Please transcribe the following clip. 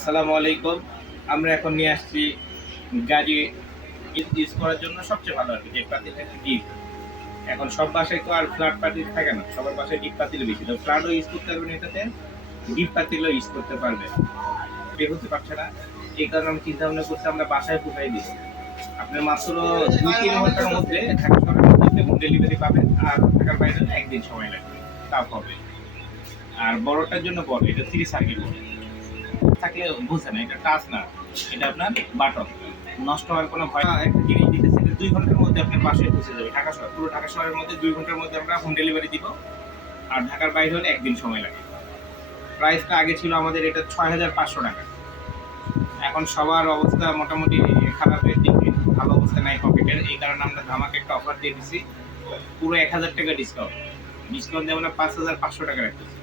আসসালামু আলাইকুম। আমরা এখন নিয়ে আসছি গাড়ি ইউজ করার জন্য সবচেয়ে ভালো আর কি, যে পাতিলটা ডিপ। এখন সব বাসায় তো আর ফ্ল্যাট পাতিল থাকে না, সবার বাসায় ডিপ পাতিল বেশি। তো ফ্ল্যাটও ইউজ করতে পারবেন এটাতে, ডিপ পাতিলও ইউজ করতে পারবে বের হতে পারছে না। এই কারণে আমি চিন্তা ভাবনা করছি আমরা বাসায় কোথায় দিব আপনার মাত্র দুই, তিন ঘণ্টার মধ্যে ঢাকা ডেলিভারি পাবেন আর ঢাকার বাইরে একদিন সময় লাগবে। তাও হবে। আর বড়টার জন্য বড়, এটা থ্রি সার্কিট থাকলে বুঝে না, এটা টাচ না। এটা আপনার বাটন নষ্ট হওয়ার কোনো ভয়। একটা জিনিস দিতেছে দুই ঘণ্টার মধ্যে আপনার বাসায় পৌঁছে যাবে। ঢাকা শহর পুরো ঢাকা শহরের মধ্যে দুই ঘণ্টার মধ্যে আমরা হোম ডেলিভারি দিব। আর ঢাকার বাইরে হলে একদিন সময় লাগে। প্রাইসটা আগে ছিল আমাদের এটা ছয় হাজার পাঁচশো টাকা। এখন সবার অবস্থা মোটামুটি খারাপের দিকে। ভালো অবস্থা নাই পকেটের। এই কারণে আমরা ধামাকে একটা অফার দিয়ে দিছি। পুরো এক হাজার টাকা ডিসকাউন্ট ডিসকাউন্ট দিয়ে আমরা পাঁচ হাজার পাঁচশো টাকা রাখতেছি।